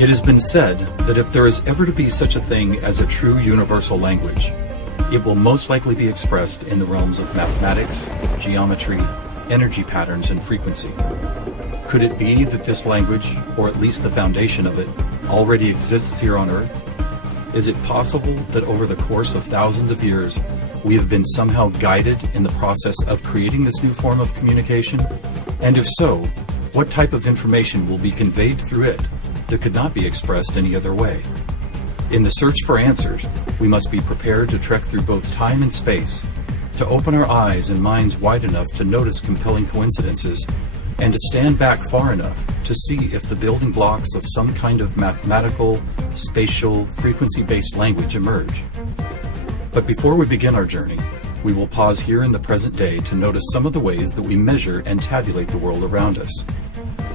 It has been said that if there is ever to be such a thing as a true universal language, it will most likely be expressed in the realms of mathematics, geometry, energy patterns, and frequency. Could it be that this language, or at least the foundation of it, already exists here on Earth? Is it possible that over the course of thousands of years, we have been somehow guided in the process of creating this new form of communication? And if so, what type of information will be conveyed through it that could not be expressed any other way? In the search for answers, we must be prepared to trek through both time and space, to open our eyes and minds wide enough to notice compelling coincidences, and to stand back far enough to see if the building blocks of some kind of mathematical, spatial, frequency-based language emerge. But before we begin our journey, we will pause here in the present day to notice some of the ways that we measure and tabulate the world around us.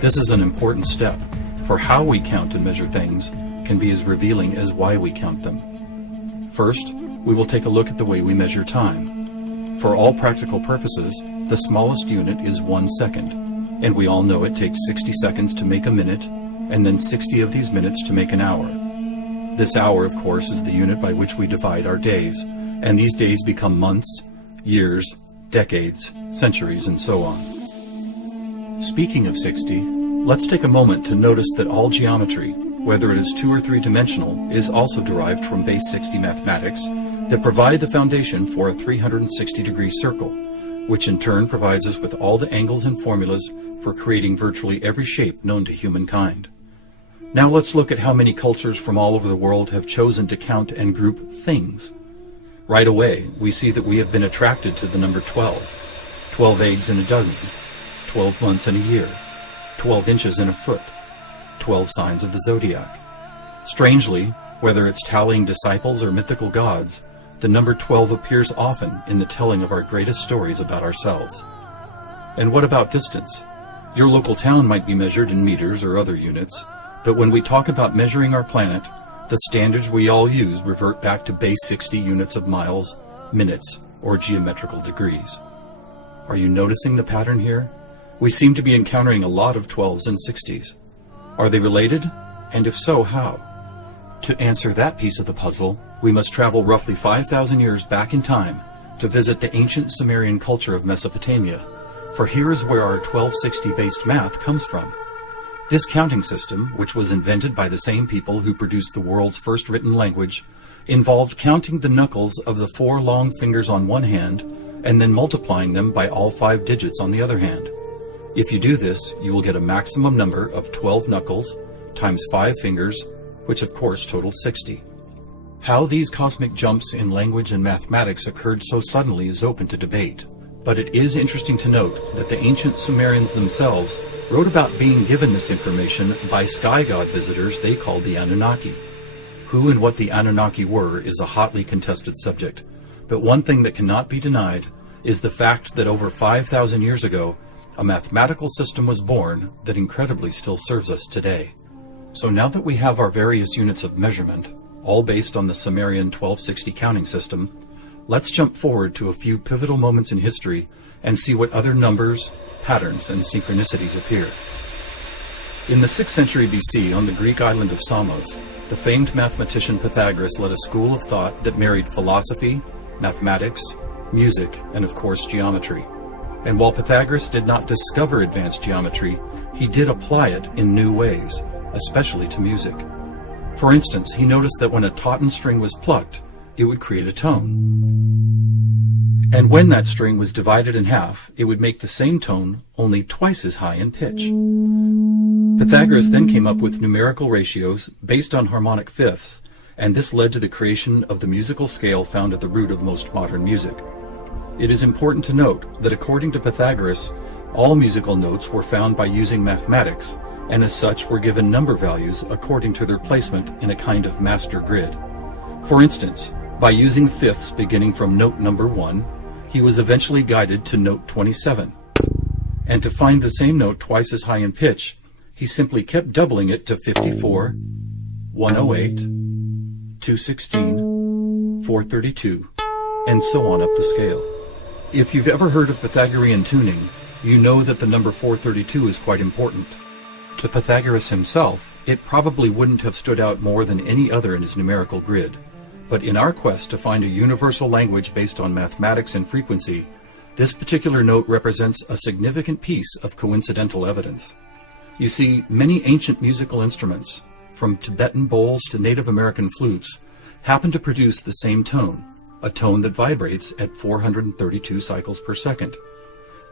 This is an important step, for how we count and measure things can be as revealing as why we count them. First, we will take a look at the way we measure time. For all practical purposes, the smallest unit is 1 second, and we all know it takes 60 seconds to make a minute, and then 60 of these minutes to make an hour. This hour, of course, is the unit by which we divide our days, and these days become months, years, decades, centuries, and so on. Speaking of 60, let's take a moment to notice that all geometry, whether it is 2 or 3 dimensional, is also derived from base 60 mathematics that provide the foundation for a 360-degree circle, which in turn provides us with all the angles and formulas for creating virtually every shape known to humankind. Now let's look at how many cultures from all over the world have chosen to count and group things. Right away, we see that we have been attracted to the number 12. 12 eggs in a dozen, 12 months in a year, 12 inches in a foot, 12 signs of the zodiac. Strangely, whether it's tallying disciples or mythical gods, the number 12 appears often in the telling of our greatest stories about ourselves. And what about distance? Your local town might be measured in meters or other units, but when we talk about measuring our planet, the standards we all use revert back to base 60 units of miles, minutes, or geometrical degrees. Are you noticing the pattern here? We seem to be encountering a lot of 12s and 60s. Are they related? And if so, how? To answer that piece of the puzzle, we must travel roughly 5,000 years back in time to visit the ancient Sumerian culture of Mesopotamia, for here is where our 1260-based math comes from. This counting system, which was invented by the same people who produced the world's first written language, involved counting the knuckles of the 4 long fingers on one hand and then multiplying them by all 5 digits on the other hand. If you do this, you will get a maximum number of 12 knuckles times 5 fingers, which of course totals 60. How these cosmic jumps in language and mathematics occurred so suddenly is open to debate. But it is interesting to note that the ancient Sumerians themselves wrote about being given this information by sky god visitors they called the Anunnaki. Who and what the Anunnaki were is a hotly contested subject, but one thing that cannot be denied is the fact that over 5,000 years ago, a mathematical system was born that incredibly still serves us today. So now that we have our various units of measurement, all based on the Sumerian 1260 counting system, let's jump forward to a few pivotal moments in history and see what other numbers, patterns, and synchronicities appear. In the 6th century BC, on the Greek island of Samos, the famed mathematician Pythagoras led a school of thought that married philosophy, mathematics, music, and of course geometry. And while Pythagoras did not discover advanced geometry, he did apply it in new ways, especially to music. For instance, he noticed that when a tauten string was plucked, it would create a tone. And when that string was divided in half, it would make the same tone only twice as high in pitch. Pythagoras then came up with numerical ratios based on harmonic fifths, and this led to the creation of the musical scale found at the root of most modern music. It is important to note that according to Pythagoras, all musical notes were found by using mathematics, and as such were given number values according to their placement in a kind of master grid. For instance, by using fifths beginning from note number 1, he was eventually guided to note 27. And to find the same note twice as high in pitch, he simply kept doubling it to 54, 108, 216, 432, and so on up the scale. If you've ever heard of Pythagorean tuning, you know that the number 432 is quite important. To Pythagoras himself, it probably wouldn't have stood out more than any other in his numerical grid. But in our quest to find a universal language based on mathematics and frequency, this particular note represents a significant piece of coincidental evidence. You see, many ancient musical instruments, from Tibetan bowls to Native American flutes, happen to produce the same tone, a tone that vibrates at 432 cycles per second.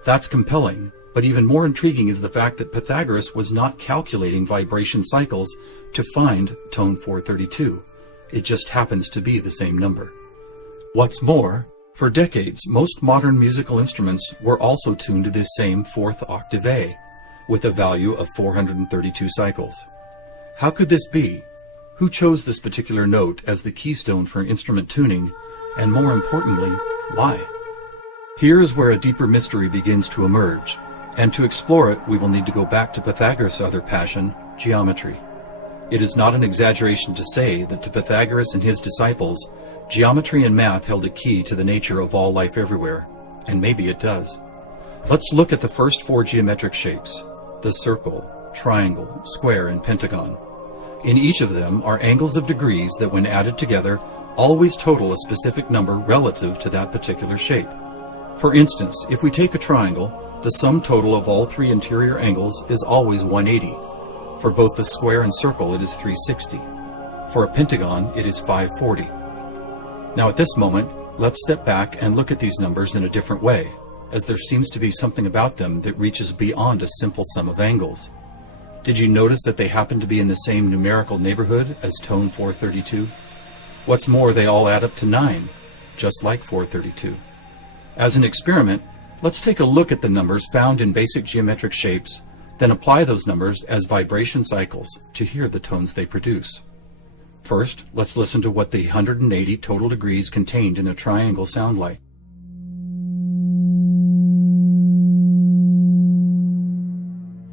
That's compelling, but even more intriguing is the fact that Pythagoras was not calculating vibration cycles to find tone 432. It just happens to be the same number. What's more, for decades, most modern musical instruments were also tuned to this same fourth octave A, with a value of 432 cycles. How could this be? Who chose this particular note as the keystone for instrument tuning, and more importantly, why? Here is where a deeper mystery begins to emerge, and to explore it we will need to go back to Pythagoras' other passion, geometry. It is not an exaggeration to say that to Pythagoras and his disciples, geometry and math held a key to the nature of all life everywhere, and maybe it does. Let's look at the first four geometric shapes, the circle, triangle, square, and pentagon. In each of them are angles of degrees that, when added together, always total a specific number relative to that particular shape. For instance, if we take a triangle, the sum total of all three interior angles is always 180. For both the square and circle, it is 360. For a pentagon, it is 540. Now at this moment, let's step back and look at these numbers in a different way, as there seems to be something about them that reaches beyond a simple sum of angles. Did you notice that they happen to be in the same numerical neighborhood as tone 432? What's more, they all add up to 9, just like 432. As an experiment, let's take a look at the numbers found in basic geometric shapes, then apply those numbers as vibration cycles to hear the tones they produce. First, let's listen to what the 180 total degrees contained in a triangle sound like.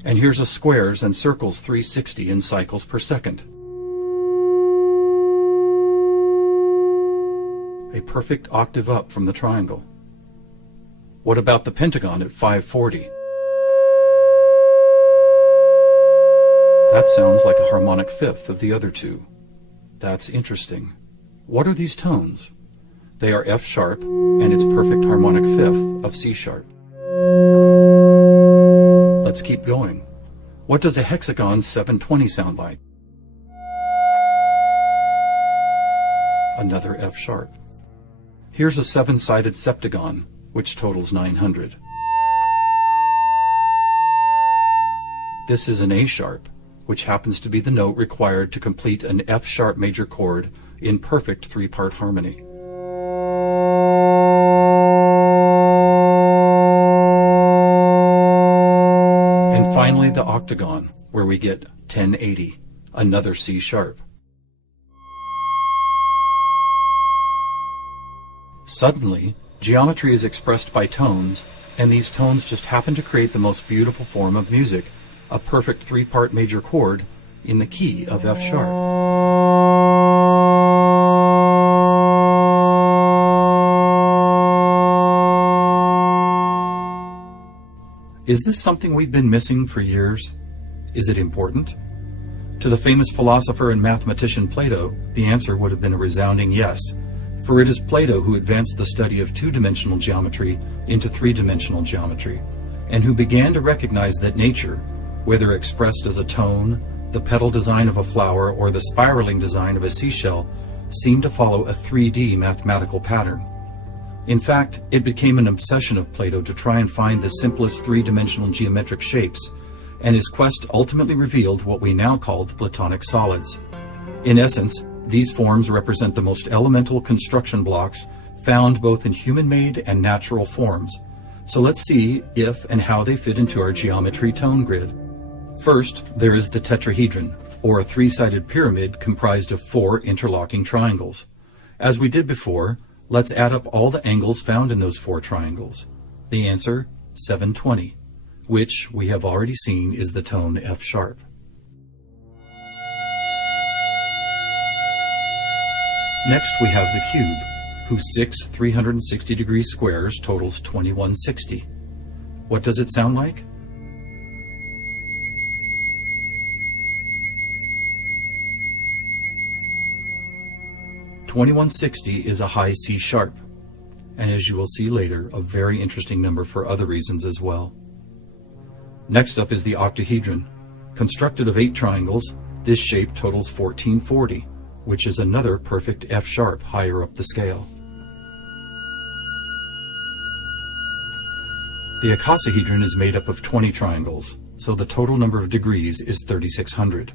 And here's a squares and circles 360 in cycles per second. A perfect octave up from the triangle. What about the pentagon at 540? That sounds like a harmonic fifth of the other two. That's interesting. What are these tones? They are F sharp and its perfect harmonic fifth of C sharp. Let's keep going. What does a hexagon 720 sound like? Another F sharp. Here's a seven-sided septagon, which totals 900. This is an A sharp, which happens to be the note required to complete an F sharp major chord in perfect three-part harmony. And finally the octagon, where we get 1080, another C sharp. Suddenly, geometry is expressed by tones, and these tones just happen to create the most beautiful form of music, a perfect three-part major chord in the key of F sharp. Is this something we've been missing for years? Is it important? To the famous philosopher and mathematician Plato, the answer would have been a resounding yes, for it is Plato who advanced the study of two-dimensional geometry into three-dimensional geometry, and who began to recognize that nature, whether expressed as a tone, the petal design of a flower, or the spiraling design of a seashell, seemed to follow a 3D mathematical pattern. In fact, it became an obsession of Plato to try and find the simplest three-dimensional geometric shapes, and his quest ultimately revealed what we now call the Platonic solids. In essence, these forms represent the most elemental construction blocks found both in human-made and natural forms. So let's see if and how they fit into our geometry tone grid. First, there is the tetrahedron, or a three-sided pyramid comprised of four interlocking triangles. As we did before, let's add up all the angles found in those four triangles. The answer, 720, which we have already seen is the tone F sharp. Next we have the cube, whose six 360-degree squares totals 2160. What does it sound like? 2160 is a high C sharp, and as you will see later, a very interesting number for other reasons as well. Next up is the octahedron. Constructed of 8 triangles, this shape totals 1440, which is another perfect F sharp higher up the scale. The icosahedron is made up of 20 triangles, so the total number of degrees is 3600.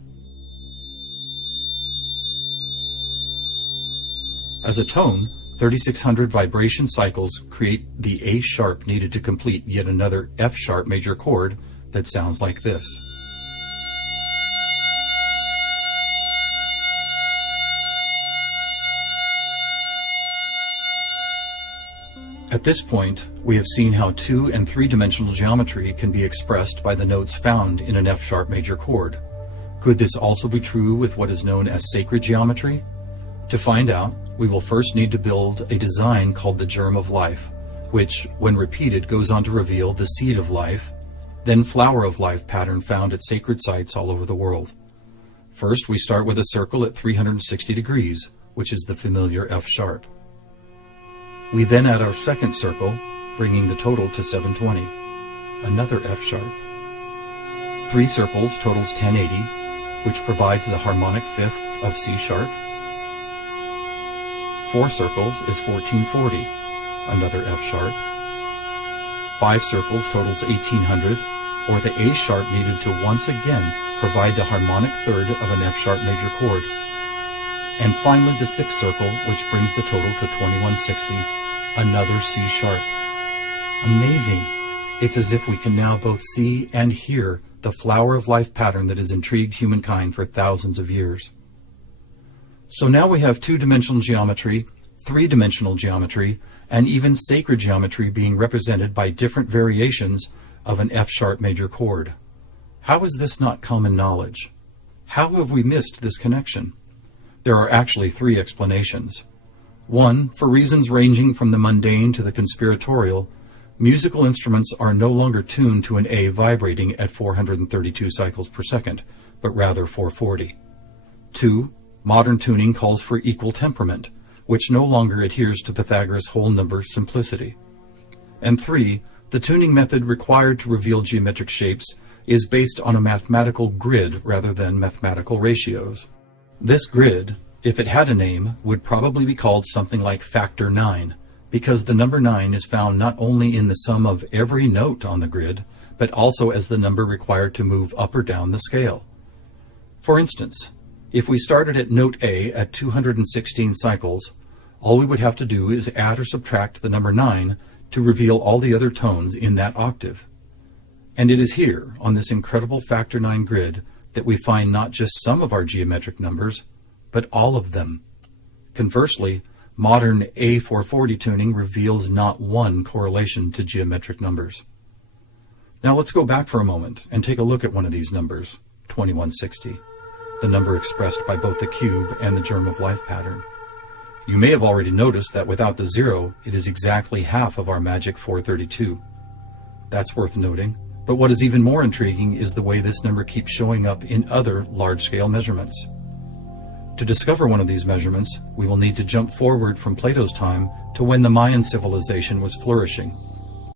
As a tone, 3600 vibration cycles create the A sharp needed to complete yet another F sharp major chord that sounds like this. At this point, we have seen how 2- and 3-dimensional geometry can be expressed by the notes found in an F sharp major chord. Could this also be true with what is known as sacred geometry? To find out, we will first need to build a design called the germ of life, which, when repeated, goes on to reveal the seed of life, then flower of life pattern found at sacred sites all over the world. First, we start with a circle at 360 degrees, which is the familiar F sharp. We then add our second circle, bringing the total to 720, another F sharp. 3 circles totals 1080, which provides the harmonic fifth of C sharp. 4 circles is 1440, another F sharp. 5 circles totals 1800, or the A sharp needed to once again provide the harmonic third of an F sharp major chord. And finally the 6th circle, which brings the total to 2160, another C sharp. Amazing! It's as if we can now both see and hear the flower of life pattern that has intrigued humankind for thousands of years. So now we have 2-dimensional geometry, 3-dimensional geometry, and even sacred geometry being represented by different variations of an F sharp major chord. How is this not common knowledge? How have we missed this connection? There are actually 3 explanations. 1, for reasons ranging from the mundane to the conspiratorial, musical instruments are no longer tuned to an A vibrating at 432 cycles per second, but rather 440. 2, modern tuning calls for equal temperament, which no longer adheres to Pythagoras' whole number simplicity. And 3, the tuning method required to reveal geometric shapes is based on a mathematical grid rather than mathematical ratios. This grid, if it had a name, would probably be called something like factor 9, because the number 9 is found not only in the sum of every note on the grid, but also as the number required to move up or down the scale. For instance, if we started at note A at 216 cycles, all we would have to do is add or subtract the number 9 to reveal all the other tones in that octave. And it is here, on this incredible factor 9 grid, that we find not just some of our geometric numbers, but all of them. Conversely, modern A440 tuning reveals not one correlation to geometric numbers. Now let's go back for a moment and take a look at one of these numbers, 2160, the number expressed by both the cube and the germ of life pattern. You may have already noticed that without the 0, it is exactly half of our magic 432. That's worth noting, but what is even more intriguing is the way this number keeps showing up in other large-scale measurements. To discover one of these measurements, we will need to jump forward from Plato's time to when the Mayan civilization was flourishing,